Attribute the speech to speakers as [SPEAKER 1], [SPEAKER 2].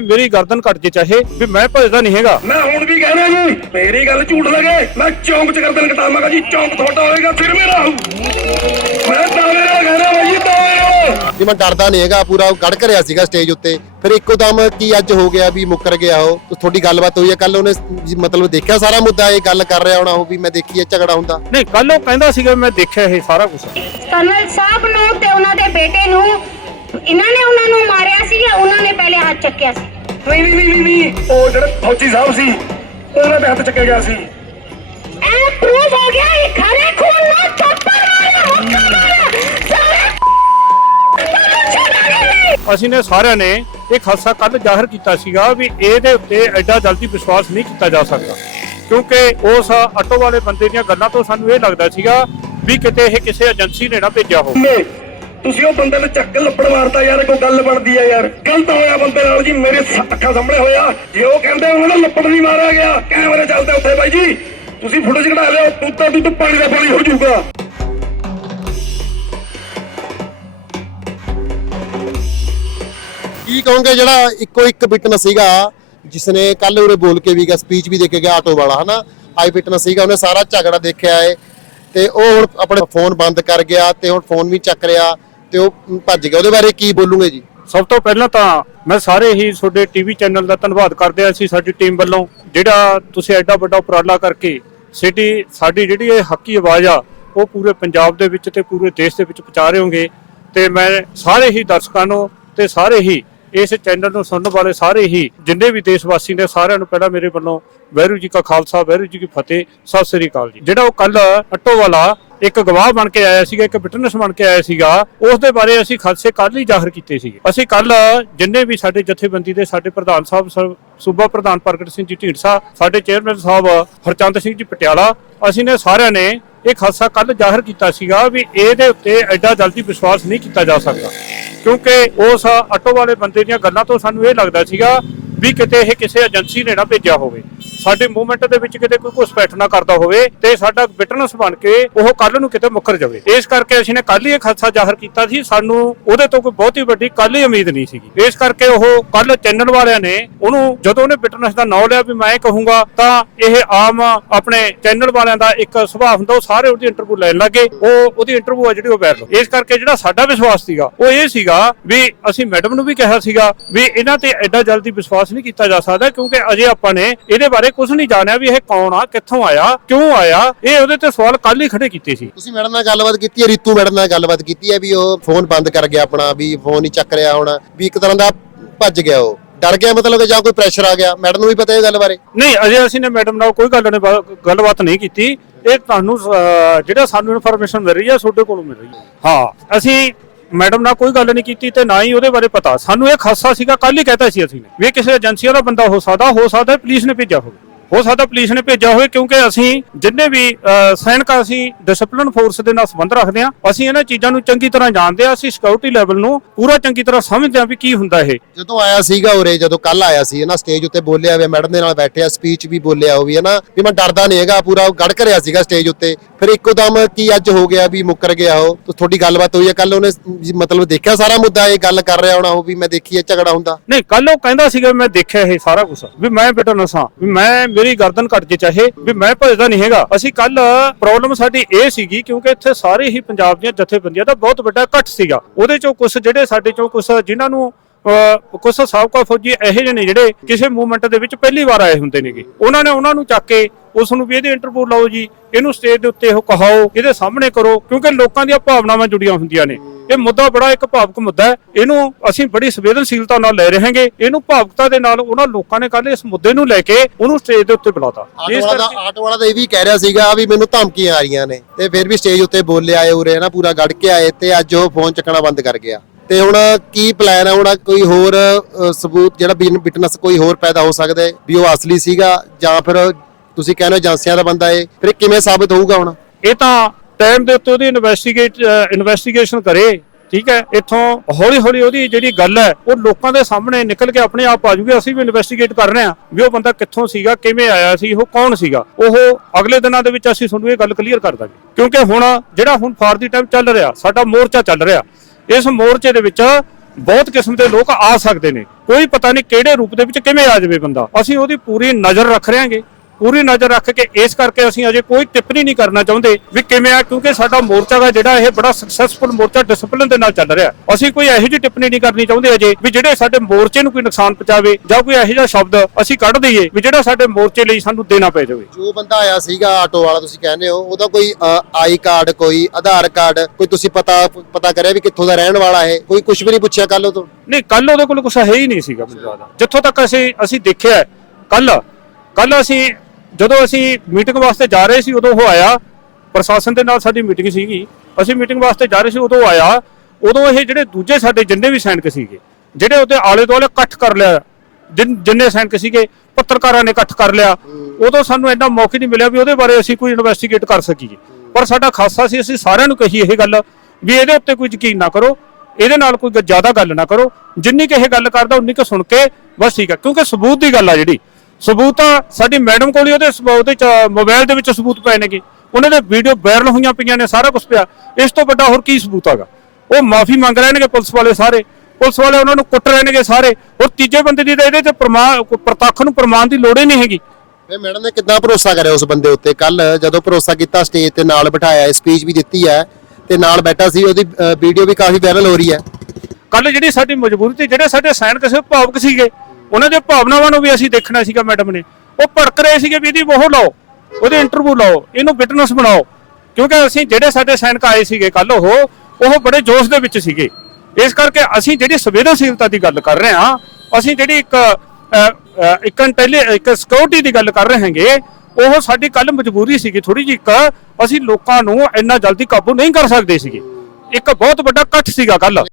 [SPEAKER 1] ਮੇਰੀ ਗਰਦਨ ਕੱਟ ਜੇ ਚਾਹੇ ਵੀ ਮੈਂ ਭਜਦਾ ਨਹੀਂ ਹੈਗਾ।
[SPEAKER 2] ਮੈਂ ਹੁਣ ਵੀ ਕਹਿਣਾ ਜੀ ਮੇਰੀ ਗੱਲ ਝੂਠ ਲੱਗੇ ਮੈਂ ਚੌਂਕ ਚ ਗਰਦਨ ਕਟਾਵਾਂਗਾ ਜੀ ਚੌਂਕ ਤੁਹਾਡਾ ਹੋਏਗਾ ਫਿਰ ਮੇਰਾ ਹੋਊ। ਮੈਂ ਦਾਵੇ ਨਾਲ ਕਹਿਣਾ ਬਾਈ ਜੀ ਨਾਲ।
[SPEAKER 3] ਵੀ ਮੈਂ ਡਰਦਾ ਨਹੀਂ ਹੈਗਾ ਪੂਰਾ ਗੜਕ ਰਿਹਾ ਸੀਗਾ ਸਟੇਜ ਉੱਤੇ। ਫਿਰ ਇੱਕੋ ਦਮ ਕੀ ਅੱਜ ਹੋ ਗਿਆ ਵੀ ਮੁੱਕਰ ਗਿਆ ਉਹ? ਤੇ ਤੁਹਾਡੀ ਗੱਲਬਾਤ ਹੋਈ ਹੈ ਕੱਲ ਉਹਨੇ ਜੀ ਮਤਲਬ ਦੇਖਿਆ ਸਾਰਾ ਮੁੱਦਾ ਇਹ ਗੱਲ ਕਰ ਰਿਹਾ ਹੋਣਾ ਉਹ ਵੀ ਮੈਂ ਦੇਖੀ ਹੈ ਝਗੜਾ ਹੁੰਦਾ।
[SPEAKER 1] ਨਹੀਂ ਕੱਲ ਉਹ ਕਹਿੰਦਾ ਸੀਗਾ ਮੈਂ ਦੇਖਿਆ ਇਹ ਸਾਰਾ ਕੁਝ
[SPEAKER 4] ਕਰਨਲ ਸਾਹਿਬ ਨੂੰ ਤੇ ਉਹਨਾਂ ਦੇ ਬੇਟੇ ਨੂੰ ਇਹਨਾਂ ਨੇ ਉਹਨਾਂ ਨੂੰ ਮਾਰਿਆ ਸੀ ਜਾਂ ਉਹਨਾਂ ਨੇ ਪਹਿਲੇ ਹੱਥ ਚੱਕਿਆ ਸੀ।
[SPEAKER 2] ਨਹੀਂ ਨਹੀਂ ਨਹੀਂ ਨਹੀਂ, ਉਹ ਜਿਹੜੇ ਫੌਜੀ ਸਾਹਿਬ ਸੀ ਉਹਨਾਂ ਦੇ ਹੱਥ ਚੱਕਿਆ ਗਿਆ ਸੀ।
[SPEAKER 4] ਇਹ ਪ੍ਰੂਫ ਹੋ ਗਿਆ ਇਹ ਖਰੇ ਖੂਨ ਨਾਲ ਥੱਪੜ ਮਾਰਿਆ ਮੁੱਕਾ ਮਾਰਿਆ ਸਾਰੇ ਤੁਹਾਨੂੰ ਛੱਡਾਂਗੇ
[SPEAKER 1] ਅਸੀਂ ਨੇ ਸਾਰਿਆਂ ਨੇ ਇਹ ਖਾਸਾ ਕੱਲ ਜ਼ਾਹਰ ਕੀਤਾ ਸੀਗਾ ਵੀ ਇਹਦੇ ਉੱਤੇ ਐਡਾ ਜਲਦੀ ਵਿਸ਼ਵਾਸ ਨਹੀਂ ਕੀਤਾ ਜਾ ਸਕਦਾ। ਕਿਉਂਕਿ ਉਸ ਆਟੋ ਵਾਲੇ ਬੰਦੇ ਦੀਆਂ ਗੱਲਾਂ ਤੋਂ ਸਾਨੂੰ ਇਹ ਲੱਗਦਾ ਸੀਗਾ ਵੀ ਕਿਤੇ ਇਹ ਕਿਸੇ ਏਜੰਸੀ ਨੇ ਨਾ ਭੇਜਿਆ ਹੋਵੇ।
[SPEAKER 2] ਤੁਸੀਂ ਉਹ ਬੰਦੇ ਨੂੰ ਚੱਕ ਕੇ ਲੱਪੜ ਮਾਰਤਾ ਯਾਰ, ਕੋਈ ਗੱਲ ਬਣਦੀ ਆ ਯਾਰ। ਗਲਤ ਹੋਇਆ ਬੰਦੇ ਨਾਲ ਜੀ, ਮੇਰੇ ਅੱਖਾਂ ਸਾਹਮਣੇ ਹੋਇਆ। ਜੇ ਉਹ ਕਹਿੰਦੇ ਉਹਨਾਂ ਨੂੰ ਲੱਪੜ ਨਹੀਂ ਮਾਰਿਆ ਗਿਆ, ਕੈਮਰੇ ਚੱਲਦੇ ਉੱਥੇ ਬਾਈ ਜੀ। ਤੁਸੀਂ ਫੁਟੇਜ ਕਢਾ ਲਿਓ ਤੂੰ ਤਾਂ ਪਾਣੀ ਦਾ ਪਾਣੀ ਹੋ ਜਾਊਗਾ।
[SPEAKER 3] ਕੀ ਕਹੋਗੇ ਜਿਹੜਾ ਇੱਕੋ ਇੱਕ ਵਿਟਨੈਸ ਸੀਗਾ ਜਿਸ ਨੇ ਕੱਲ ਉਰੇ ਬੋਲ ਕੇ ਵੀ ਗਿਆ ਸਪੀਚ ਵੀ ਦੇ ਕੇ ਗਿਆ ਆਟੋ ਵਾਲਾ, ਹਨਾ? ਆਈ ਵਿਟਨੈਸ ਸੀਗਾ, ਉਹਨੇ ਸਾਰਾ ਝਗੜਾ ਦੇਖਿਆ ਹੈ ਤੇ ਉਹ ਹੁਣ ਆਪਣੇ ਫੋਨ ਬੰਦ ਕਰ ਗਿਆ ਤੇ ਹੁਣ ਫੋਨ ਵੀ ਚੱਕ ਰਿਹਾ। ਤੇ ਉਹ ਭੱਜ ਗਿਆ। ਉਹਦੇ ਬਾਰੇ ਕੀ ਬੋਲੂਗੇ ਜੀ?
[SPEAKER 1] ਸਭ ਤੋਂ ਪਹਿਲਾਂ ਤਾਂ ਮੈਂ ਸਾਰੇ ਹੀ ਤੁਹਾਡੇ ਟੀਵੀ ਚੈਨਲ ਦਾ ਧੰਨਵਾਦ ਕਰਦੇ ਹਾਂ ਅਸੀਂ ਸਾਡੀ ਟੀਮ ਵੱਲੋਂ। ਜਿਹੜਾ ਤੁਸੀਂ ਐਡਾ ਵੱਡਾ ਉਪਰਾਲਾ ਕਰਕੇ ਸਿਟੀ, ਸਾਡੀ ਜਿਹੜੀ ਇਹ ਹੱਕੀ ਆਵਾਜ਼ ਆ, ਉਹ ਪੂਰੇ ਪੰਜਾਬ ਦੇ ਵਿੱਚ ਤੇ ਪੂਰੇ ਦੇਸ਼ ਦੇ ਵਿੱਚ ਪਹੁੰਚਾ ਰਹੇ ਹੋਗੇ। ਤੇ ਮੈਂ ਸਾਰੇ ਹੀ ਦਰਸ਼ਕਾਂ ਨੂੰ ਤੇ ਸਾਰੇ ਹੀ ਇਸ ਚੈਨਲ ਨੂੰ ਸੁਣਨ ਵਾਲੇ ਸਾਰੇ ਹੀ, ਜਿੰਨੇ ਵੀ ਦੇਸ਼ ਵਾਸੀ ਨੇ ਸਾਰਿਆਂ ਨੂੰ ਪਹਿਲਾਂ ਮੇਰੇ ਵੱਲੋਂ ਵਾਹਿਗੁਰੂ ਜੀ ਕਾ ਖਾਲਸਾ ਵਾਹਿਗੁਰੂ ਜੀ ਕੀ ਫਤਿਹ, ਸਤਿ ਸ੍ਰੀ ਅਕਾਲ ਜੀ। ਜਿਹੜਾ ਉਹ ਕੱਲ ਅੱਟੋ ਵਾਲਾ ਇੱਕ ਗਵਾਹ ਬਣ ਕੇ ਆਇਆ ਸੀਗਾ, ਇੱਕ ਵਿਟਨੈਸ ਬਣ ਕੇ ਆਇਆ ਸੀਗਾ ਉਸ ਦੇ ਬਾਰੇ ਅਸੀਂ ਖਾਲਸੇ ਕੱਲ ਹੀ ਜ਼ਾਹਰ ਕੀਤੇ ਸੀਗੇ। ਅਸੀਂ ਕੱਲ ਜਿੰਨੇ ਵੀ ਸਾਡੇ ਜਥੇਬੰਦੀ ਦੇ ਸਾਡੇ ਪ੍ਰਧਾਨ ਸਾਹਿਬ ਸੂਬਾ ਪ੍ਰਧਾਨ ਪ੍ਰਗਟ ਸਿੰਘ ਜੀ ਢੀਂਡਸਾ, ਸਾਡੇ ਚੇਅਰਮੈਨ ਸਾਹਿਬ ਹਰਚੰਦ ਸਿੰਘ ਜੀ ਪਟਿਆਲਾ, ਅਸੀਂ ਨੇ ਸਾਰਿਆਂ ਨੇ ਇਹ ਖਾਲਸਾ ਕੱਲ ਜ਼ਾਹਰ ਕੀਤਾ ਸੀਗਾ ਵੀ ਇਹਦੇ ਉੱਤੇ ਐਡਾ ਜਲਦੀ ਵਿਸ਼ਵਾਸ ਨਹੀਂ ਕੀਤਾ ਜਾ ਸਕਦਾ। ਕਿਉਂਕਿ ਉਸ ਆਟੋ ਵਾਲੇ ਬੰਦੇ ਦੀਆਂ ਗੱਲਾਂ ਤੋਂ ਸਾਨੂੰ ਇਹ ਲੱਗਦਾ ਸੀਗਾ ਵੀ ਕਿਤੇ ਇਹ ਕਿਸੇ ਏਜੰਸੀ ਨੇ ਨਾ ਭੇਜਿਆ ਹੋਵੇ। ਸਾਡੇ ਮੂਵਮੈਂਟ ਦੇ ਵਿੱਚ ਕਿਤੇ ਕੋਈ ਘੁਸਪੈਠ ਨਾ ਕਰਦਾ ਹੋਵੇ ਤੇ ਸਾਡਾ ਵਿਟਨੈਸ ਬਣ ਕੇ ਉਹ ਕੱਲ ਨੂੰ ਕਿਤੇ ਮੁੱਕਰ ਜਾਵੇ। ਇਸ ਕਰਕੇ ਅਸੀਂ ਨੇ ਕੱਲ ਹੀ ਇਹ ਖਾਲਸਾ ਜ਼ਾਹਰ ਕੀਤਾ ਸੀ। ਸਾਨੂੰ ਉਹਦੇ ਤੋਂ ਕੋਈ ਬਹੁਤੀ ਵੱਡੀ ਕੱਲ ਹੀ ਉਮੀਦ ਨਹੀਂ ਸੀਗੀ। ਇਸ ਕਰਕੇ ਉਹ ਕੱਲ ਚੈਨਲ ਵਾਲਿਆਂ ਨੇ ਉਹਨੂੰ ਜਦੋਂ ਉਹਨੇ ਵਿਟਨੈਸ ਦਾ ਨਾਂ ਲਿਆ ਵੀ ਮੈਂ ਕਹੂੰਗਾ, ਤਾਂ ਇਹ ਆਮ ਆਪਣੇ ਚੈਨਲ ਵਾਲਿਆਂ ਦਾ ਇੱਕ ਸੁਭਾਅ ਹੁੰਦਾ, ਉਹ ਸਾਰੇ ਉਹਦੀ ਇੰਟਰਵਿਊ ਲੈਣ ਲੱਗੇ। ਉਹ ਉਹਦੀ ਇੰਟਰਵਿਊ ਆ ਜਿਹੜੀ ਉਹ ਵਾਇਰਲ ਇਸ ਕਰਕੇ ਜਿਹੜਾ ਸਾਡਾ ਵਿਸ਼ਵਾਸ ਸੀਗਾ, ਉਹ ਇਹ ਸੀਗਾ ਵੀ ਅਸੀਂ ਮੈਡਮ ਨੂੰ ਵੀ ਕਿਹਾ ਸੀਗਾ ਵੀ ਇਹਨਾਂ ਤੇ ਐਡਾ ਜਲਦੀ ਵਿਸ਼ਵਾਸ ਨਹੀਂ ਕੀਤਾ ਜਾ ਸਕਦਾ, ਕਿਉਂਕਿ ਅਜੇ ਆਪਾਂ ਨੇ ਇਹਦੇ ਬਾਰੇ ਕੁਝ ਨਹੀਂ ਜਾਣਿਆ ਵੀ ਇਹ ਕੌਣ ਆ ਕਿੱਥੋਂ ਆਇਆ ਕਿਉਂ ਆਇਆ ਇਹ ਉਹਦੇ ਤੇ ਸਵਾਲ ਕੱਲ ਹੀ ਖੜੇ ਕੀਤੇ ਸੀ।
[SPEAKER 3] ਤੁਸੀਂ ਮੈਡਮ ਨਾਲ ਗੱਲਬਾਤ ਕੀਤੀ ਹੈ ਰੀਤੂ ਮੈਡਮ ਨਾਲ ਗੱਲਬਾਤ ਕੀਤੀ ਹੈ ਵੀ ਉਹ ਫੋਨ ਬੰਦ ਕਰ ਗਿਆ ਆਪਣਾ ਵੀ ਫੋਨ ਹੀ ਚੱਕ ਰਿਹਾ ਹੁਣ ਵੀ ਇੱਕ ਤਰ੍ਹਾਂ ਦਾ ਭੱਜ ਗਿਆ ਉਹ। ਡਰ ਗਿਆ ਮਤਲਬ ਕਿ ਜਾਂ ਕੋਈ ਪ੍ਰੈਸ਼ਰ ਆ ਗਿਆ? ਮੈਡਮ ਨੂੰ ਵੀ ਪਤਾ ਇਹ ਗੱਲ ਬਾਰੇ?
[SPEAKER 1] ਨਹੀਂ ਅਜੇ ਅਸੀਂ ਨੇ ਮੈਡਮ ਨਾਲ ਕੋਈ ਗੱਲ ਨਹੀਂ ਗੱਲਬਾਤ ਨਹੀਂ ਕੀਤੀ। ਇਹ ਤੁਹਾਨੂੰ ਜਿਹੜਾ ਸਾਨੂੰ ਇਨਫੋਰਮੇਸ਼ਨ ਮਿਲ ਰਹੀ ਹੈ ਤੁਹਾਡੇ ਕੋਲੋਂ ਮਿਲ ਰਹੀ ਹੈ। ਹਾਂ ਅਸੀਂ ਮੈਡਮ ਨਾਲ ਕੋਈ ਗੱਲ ਨਹੀਂ ਕੀਤੀ ਤੇ ਨਾ ਹੀ ਉਹਦੇ ਬਾਰੇ ਪਤਾ। ਸਾਨੂੰ ਇਹ ਖਾਸਾ ਸੀਗਾ ਕੱਲ ਹੀ ਕਹਿਤਾ ਸੀ ਅਸੀਂ ਨੇ ਵੀ ਕਿਸੇ ਏਜੰਸੀ ਦਾ ਬੰਦਾ ਹੋ ਸਕਦਾ ਹੋ ਸਕਦਾ ਪੁਲਿਸ ਨੇ ਭੇਜਿਆ ਹੋਵੇ। ਹੋ ਸਕਦਾ ਪੁਲਿਸ ਨੇ ਭੇਜਿਆ ਹੋਵੇ ਕਿਉਂਕਿ ਅਸੀਂ ਜਿੰਨੇ ਵੀ ਸੈਨਿਕ ਅਸੀਂ ਡਿਸਪਲਿਨ ਫੋਰਸ ਦੇ ਨਾਲ ਸੰਬੰਧ ਰੱਖਦੇ ਹਾਂ। ਅਸੀਂ ਇਹਨਾਂ ਚੀਜ਼ਾਂ ਨੂੰ ਚੰਗੀ ਤਰ੍ਹਾਂ ਜਾਣਦੇ ਹਾਂ ਅਸੀਂ ਸਿਕਿਉਰਿਟੀ ਲੈਵਲ ਨੂੰ ਪੂਰਾ ਚੰਗੀ ਤਰ੍ਹਾਂ ਸਮਝਦੇ ਹਾਂ ਵੀ ਕੀ ਹੁੰਦਾ ਇਹ।
[SPEAKER 3] ਜਦੋਂ ਆਇਆ ਸੀਗਾ ਉਰੇ ਜਦੋਂ ਕੱਲ ਆਇਆ ਸੀ ਨਾ ਸਟੇਜ ਉੱਤੇ ਬੋਲਿਆ ਵੇ ਮੈਡਮ ਦੇ ਨਾਲ ਬੈਠਿਆ ਸਪੀਚ ਵੀ ਬੋਲਿਆ ਉਹ ਵੀ ਹੈ ਨਾ ਵੀ ਮੈਂ ਡਰਦਾ ਨਹੀਂ ਹੈਗਾ ਪੂਰਾ ਗੜਕ ਰਿਹਾ ਸੀਗਾ ਸਟੇਜ ਉੱਤੇ। ਫਿਰ ਇੱਕੋ ਦਮ ਕੀ ਅੱਜ ਹੋ ਗਿਆ ਵੀ ਮੁੱਕਰ ਗਿਆ ਉਹ? ਤੇ ਤੁਹਾਡੀ ਗੱਲਬਾਤ ਹੋਈ ਹੈ ਕੱਲ ਉਹਨੇ ਮਤਲਬ ਦੇਖਿਆ ਸਾਰਾ ਮੁੱਦਾ ਇਹ ਗੱਲ ਕਰ ਰਿਹਾ ਹੋਣਾ ਉਹ ਵੀ ਮੈਂ ਦੇਖੀ ਹੈ ਝਗੜਾ ਹੁੰਦਾ?
[SPEAKER 1] ਨਹੀਂ ਕੱਲ ਉਹ ਕਹਿੰਦਾ ਸੀਗਾ ਮੈਂ ਦੇਖਿਆ ਇਹ ਸਾਰਾ ਕੁਝ ਵੀ ਮੈਂ ਬਿਟਨਸ ਹਾਂ ਵੀ ਮੈਂ ਮੇਰੀ ਗਰਦਨ ਕੱਟ ਜੇ ਚਾਹੇ, ਵੀ ਮੈਂ ਭਜਦਾ ਨਹੀਂ ਹੈਗਾ। ਅਸੀਂ ਕੱਲ ਪ੍ਰੋਬਲਮ ਸਾਡੀ ਇਹ ਸੀਗੀ, ਕਿਉਂਕਿ ਇੱਥੇ ਸਾਰੇ ਹੀ ਪੰਜਾਬ ਦੀਆਂ ਜਥੇਬੰਦੀਆਂ ਦਾ ਬਹੁਤ ਵੱਡਾ ਇਕੱਠ ਸੀਗਾ। ਉਹਦੇ ਚੋਂ ਕੁਝ ਜਿਹੜੇ ਸਾਡੇ ਚੋਂ ਕੁਝ ਜਿਨ੍ਹਾਂ ਨੂੰ ਕੁਝ ਸਾਬਕਾ ਫੌਜੀ ਇਹੋ ਜਿਹੇ ਨੇ ਜਿਹੜੇ ਕਿਸੇ ਮੂਵਮੈਂਟ ਦੇ ਵਿੱਚ ਪਹਿਲੀ ਵਾਰ ਆਏ ਹੁੰਦੇ ਨੇਗੇ। ਉਹਨਾਂ ਨੇ ਉਹਨਾਂ ਨੂੰ ਚੱਕ ਕੇ ਉਸ ਨੂੰ ਵੀ ਇਹਦੀ ਇੰਟਰਵਿਊ ਲਾਓ ਜੀ ਇਹਨੂੰ ਸਟੇਜ ਦੇ ਉੱਤੇ ਉਹ ਕਹਾਓ ਇਹਦੇ ਸਾਹਮਣੇ ਕਰੋ ਕਿਉਂਕਿ ਲੋਕਾਂ ਦੀਆਂ ਭਾਵਨਾਵਾਂ ਜੁੜੀਆਂ ਹੁੰਦੀਆਂ ਨੇ। ਇਹ ਮੁੱਦਾ ਬੜਾ ਇੱਕ ਭਾਵਕ ਮੁੱਦਾ ਹੈ। ਇਹਨੂੰ ਅਸੀਂ ਬੜੀ ਸੰਵੇਦਨਸ਼ੀਲਤਾ ਨਾਲ ਲੈ ਰਹੇ ਹਾਂਗੇ। ਇਹਨੂੰ ਭਾਵਕਤਾ ਦੇ ਨਾਲ ਉਹਨਾਂ ਲੋਕਾਂ ਨੇ ਕੱਲ ਇਸ ਮੁੱਦੇ ਨੂੰ ਲੈ ਕੇ ਉਹਨੂੰ ਸਟੇਜ ਦੇ ਉੱਤੇ ਬੁਲਾਤਾ। ਇਸ ਕਰਕੇ-
[SPEAKER 3] ਆਟੋ ਵਾਲਾ ਤਾਂ ਇਹ ਵੀ ਕਹਿ ਰਿਹਾ ਸੀਗਾ ਵੀ ਮੈਨੂੰ ਧਮਕੀਆਂ ਆ ਰਹੀਆਂ ਨੇ। ਤੇ ਫਿਰ ਵੀ ਸਟੇਜ ਉੱਤੇ ਬੋਲੇ ਆਏ ਉਰੇ ਨਾ ਪੂਰਾ ਗੜ ਕੇ ਆਏ ਤੇ ਅੱਜ ਉਹ ਫੋਨ ਚੱਕਣਾ ਬੰਦ ਕਰ ਗਿਆ। ਤੇ ਹੁਣ ਕੀ ਪਲਾਨ ਹੈ ਹੁਣ ਕੋਈ ਹੋਰ ਅ, ਸਬੂਤ ਜਿਹੜਾ ਵਿਟਨੈਸ ਕੋਈ ਹੋਰ ਪੈਦਾ ਹੋ ਸਕਦਾ ਹੈ ਵੀ ਉਹ ਅਸਲੀ ਸੀਗਾ ਜਾਂ ਫਿਰ ਤੁਸੀਂ ਕਹਿੰਦੇ ਹੋ ਏਜੰਸੀਆਂ ਦਾ ਬੰਦਾ ਹੈ ਫਿਰ ਇਹ ਕਿਵੇਂ ਸਾਬਤ ਹੋਊਗਾ ਹੁਣ?
[SPEAKER 1] ਇਹ ਤਾਂ ਟਾਈਮ ਦੇ ਉੱਤੇ ਉਹਦੀ ਇਨਵੈਸਟੀਗੇਟ ਇਨਵੈਸਟੀਗੇਸ਼ਨ ਕਰੇ ਠੀਕ ਹੈ? ਇੱਥੋਂ ਹੌਲੀ ਹੌਲੀ ਉਹਦੀ ਜਿਹੜੀ ਗੱਲ ਹੈ ਉਹ ਲੋਕਾਂ ਦੇ ਸਾਹਮਣੇ ਨਿਕਲ ਕੇ ਆਪਣੇ ਆਪ ਆ ਜੂਗੀ। ਅਸੀਂ ਵੀ ਇਨਵੈਸਟੀਗੇਟ ਕਰ ਰਹੇ ਹਾਂ ਵੀ ਉਹ ਬੰਦਾ ਕਿੱਥੋਂ ਸੀਗਾ ਕਿਵੇਂ ਆਇਆ ਸੀ ਉਹ ਕੌਣ ਸੀਗਾ? ਉਹ ਅਗਲੇ ਦਿਨਾਂ ਦੇ ਵਿੱਚ ਅਸੀਂ ਤੁਹਾਨੂੰ ਇਹ ਗੱਲ ਕਲੀਅਰ ਕਰ ਦਾਂਗੇ। ਕਿਉਂਕਿ ਹੁਣ ਜਿਹੜਾ ਹੁਣ ਫਾਰ ਦੀ ਟਾਈਮ ਚੱਲ ਰਿਹਾ ਸਾਡਾ ਮੋਰਚਾ ਚੱਲ ਰਿਹਾ। ਇਸ ਮੋਰਚੇ ਦੇ ਵਿੱਚ ਬਹੁਤ ਕਿਸਮ ਦੇ ਲੋਕ ਆ ਸਕਦੇ ਨੇ। ਕੋਈ ਪਤਾ ਨਹੀਂ ਕਿਹੜੇ ਰੂਪ ਦੇ ਵਿੱਚ ਕਿਵੇਂ ਆ ਜਾਵੇ ਬੰਦਾ। ਅਸੀਂ ਉਹਦੀ ਪੂਰੀ ਨਜ਼ਰ ਰੱਖ ਰਹੇ ਹਾਂਗੇ। ਪੂਰੀ ਨਜ਼ਰ ਰੱਖ ਕੇ ਇਸ ਕਰਕੇ ਅਸੀਂ ਅਜੇ ਕੋਈ ਟਿੱਪਣੀ ਨਹੀਂ ਕਰਨਾ ਚਾਹੁੰਦੇ ਵੀ ਕਿਵੇਂ ਆ ਕਿਉਂਕਿ ਸਾਡਾ ਮੋਰਚਾ ਦਾ ਜਿਹੜਾ ਇਹ ਬੜਾ ਸਕਸੈਸਫੁਲ ਮੋਰਚਾ ਡਿਸਪਲਿਨ ਦੇ ਨਾਲ ਚੱਲ ਰਿਹਾ। ਅਸੀਂ ਕੋਈ ਇਹੋ ਜਿਹੀ ਟਿੱਪਣੀ ਨਹੀਂ ਕਰਨੀ ਚਾਹੁੰਦੇ ਅਜੇ ਵੀ ਜਿਹੜੇ ਸਾਡੇ ਮੋਰਚੇ ਨੂੰ ਕੋਈ ਨੁਕਸਾਨ ਪਹੁੰਚਾਵੇ ਜਾਂ ਕੋਈ ਇਹੋ ਜਿਹਾ ਸ਼ਬਦ ਅਸੀਂ ਕੱਢ ਦਈਏ ਵੀ ਜਿਹੜਾ ਸਾਡੇ ਮੋਰਚੇ ਲਈ ਸਾਨੂੰ ਦੇਣਾ ਪੈ ਜਾਵੇ।
[SPEAKER 3] ਜੋ ਬੰਦਾ ਆਇਆ ਸੀਗਾ ਆਟੋ ਵਾਲਾ ਤੁਸੀਂ ਕਹਿੰਦੇ ਹੋ ਉਹਦਾ ਕੋਈ ਆਈ ਕਾਰਡ ਕੋਈ ਆਧਾਰ ਕਾਰਡ ਕੋਈ ਤੁਸੀਂ ਪਤਾ ਪਤਾ ਕਰਿਆ ਵੀ ਕਿੱਥੋਂ ਦਾ ਰਹਿਣ ਵਾਲਾ ਹੈ ਕੋਈ ਕੁਝ ਵੀ ਨਹੀਂ ਪੁੱਛਿਆ ਕੱਲ ਉਹ ਤੋਂ?
[SPEAKER 1] ਨਹੀਂ ਕੱਲ ਉਹਦੇ ਕੋਲ ਕੁਛ ਹੈ ਹੀ ਨਹੀਂ ਸੀਗਾ ਮੈਨੂੰ ਜਿੱਥੋਂ ਤੱਕ ਅਸੀਂ ਅਸੀਂ ਦੇਖਿਆ ਕੱਲ ਕੱਲ ਅਸੀਂ ਜਦੋਂ ਅਸੀਂ ਮੀਟਿੰਗ ਵਾਸਤੇ ਜਾ ਰਹੇ ਸੀ, ਉਦੋਂ ਉਹ ਆਇਆ। ਪ੍ਰਸ਼ਾਸਨ ਦੇ ਨਾਲ ਸਾਡੀ ਮੀਟਿੰਗ ਸੀਗੀ। ਅਸੀਂ ਮੀਟਿੰਗ ਵਾਸਤੇ ਜਾ ਰਹੇ ਸੀ, ਉਦੋਂ ਆਇਆ। ਉਦੋਂ ਇਹ ਜਿਹੜੇ ਦੂਜੇ ਸਾਡੇ ਜਿੰਨੇ ਵੀ ਸੈਨਿਕ ਸੀਗੇ, ਜਿਹੜੇ ਉਹਦੇ ਆਲੇ ਦੁਆਲੇ ਇਕੱਠ ਕਰ ਲਿਆ, ਜਿਨ- ਜਿੰਨੇ ਸੈਨਿਕ ਸੀਗੇ, ਪੱਤਰਕਾਰਾਂ ਨੇ ਇਕੱਠ ਕਰ ਲਿਆ। ਉਦੋਂ ਸਾਨੂੰ ਇੰਨਾ ਮੌਕੇ ਨਹੀਂ ਮਿਲਿਆ ਵੀ ਉਹਦੇ ਬਾਰੇ ਅਸੀਂ ਕੋਈ ਇਨਵੈਸਟੀਗੇਟ ਕਰ ਸਕੀਏ। ਪਰ ਸਾਡਾ ਖਾਸਾ ਸੀ, ਅਸੀਂ ਸਾਰਿਆਂ ਨੂੰ ਕਹੀ ਇਹ ਗੱਲ ਵੀ ਇਹਦੇ ਉੱਤੇ ਕੋਈ ਯਕੀਨ ਨਾ ਕਰੋ। ਇਹਦੇ ਨਾਲ ਕੋਈ ਜ਼ਿਆਦਾ ਗੱਲ ਨਾ ਕਰੋ। ਜਿੰਨੀ ਕਿ ਇਹ ਗੱਲ ਕਰਦਾ, ਉਨੀ ਕੁ ਸੁਣ ਕੇ ਬਸ ਠੀਕ ਹੈ। ਕਿਉਂਕਿ ਸਬੂਤ ਦੀ ਗੱਲ ਆ ਜਿਹੜੀ। ਸਬੂਤ ਤਾਂ ਸਾਡੀ ਮੈਡਮ ਕੋਲ ਹੀ ਉਹਦੇ ਸਬੂਤ ਉਹਦੇ ਮੋਬਾਈਲ ਦੇ ਵਿੱਚ ਸਬੂਤ ਪਏ ਨੇਗੇ। ਉਹਨਾਂ ਦੇ ਵੀਡੀਓ ਵਾਇਰਲ ਹੋਈਆਂ ਪਈਆਂ ਨੇ ਸਾਰਾ ਕੁਝ ਪਿਆ। ਇਸ ਤੋਂ ਵੱਡਾ ਹੋਰ ਕੀ ਸਬੂਤ ਹੈਗਾ? ਉਹ ਮਾਫੀ ਮੰਗ ਰਹੇ ਨੇਗੇ ਪੁਲਿਸ ਵਾਲੇ ਸਾਰੇ। ਪੁਲਿਸ ਵਾਲੇ ਉਹਨਾਂ ਨੂੰ ਕੁੱਟ ਰਹੇ ਨੇਗੇ ਸਾਰੇ। ਔਰ ਤੀਜੇ ਬੰਦੇ ਦੀ ਤਾਂ ਇਹਦੇ ਤੇ ਪ੍ਰਮਾਣ ਪ੍ਰਤੱਖ ਨੂੰ ਪ੍ਰਮਾਣ ਦੀ ਲੋੜ ਹੀ ਨਹੀਂ ਹੈਗੀ।
[SPEAKER 3] ਫਿਰ ਮੈਡਮ ਨੇ ਕਿੱਦਾਂ ਭਰੋਸਾ ਕਰਿਆ ਉਸ ਬੰਦੇ ਉੱਤੇ? ਕੱਲ ਜਦੋਂ ਭਰੋਸਾ ਕੀਤਾ ਸਟੇਜ ਤੇ ਨਾਲ ਬਿਠਾਇਆ ਸਪੀਚ ਵੀ ਦਿੱਤੀ ਹੈ ਤੇ ਨਾਲ ਬੈਠਾ ਸੀ ਉਹਦੀ ਵੀਡੀਓ ਵੀ ਕਾਫੀ ਵਾਇਰਲ ਹੋ ਰਹੀ ਹੈ।
[SPEAKER 1] ਕੱਲ ਜਿਹੜੀ ਸਾਡੀ ਮਜਬੂਰੀ ਸੀ ਜਿਹੜੇ ਸਾਡੇ ਸੈਨਿਕ ਸੀ ਭਾਵੁਕ ਸੀਗੇ। ਉਹਨਾਂ ਦੇ ਭਾਵਨਾਵਾਂ ਨੂੰ ਵੀ ਅਸੀਂ ਦੇਖਣਾ ਸੀਗਾ ਮੈਡਮ ਨੇ। ਉਹ ਭੜਕ ਰਹੇ ਸੀਗੇ ਵੀ ਇਹਦੀ ਉਹ ਲਓ, ਉਹਦੇ ਇੰਟਰਵਿਊ ਲਓ, ਇਹਨੂੰ ਵਿਟਨੈਸ ਬਣਾਓ। ਕਿਉਂਕਿ ਅਸੀਂ ਜਿਹੜੇ ਸਾਡੇ ਸੈਨਿਕ ਆਏ ਸੀਗੇ ਕੱਲ ਉਹ ਉਹ ਬੜੇ ਜੋਸ਼ ਦੇ ਵਿੱਚ ਸੀਗੇ। ਇਸ ਕਰਕੇ ਅਸੀਂ ਜਿਹੜੀ ਸੰਵੇਦਨਸ਼ੀਲਤਾ ਦੀ ਗੱਲ ਕਰ ਰਹੇ ਹਾਂ, ਅਸੀਂ ਜਿਹੜੀ ਇੱਕ ਇੱਕ ਇੰਟੈਲੀ ਇੱਕ ਸਿਕਿਉਰਿਟੀ ਦੀ ਗੱਲ ਕਰ ਰਹੇ ਹਾਂਗੇ, ਉਹ ਸਾਡੀ ਕੱਲ ਮਜਬੂਰੀ ਸੀਗੀ ਥੋੜੀ ਜਿਹੀ ਇੱਕ, ਅਸੀਂ ਲੋਕਾਂ ਨੂੰ ਇੰਨਾ ਜਲਦੀ ਕਾਬੂ ਨਹੀਂ ਕਰ ਸਕਦੇ ਸੀਗੇ। ਇੱਕ ਬਹੁਤ ਵੱਡਾ ਇਕੱਠ ਸੀਗਾ ਕੱਲ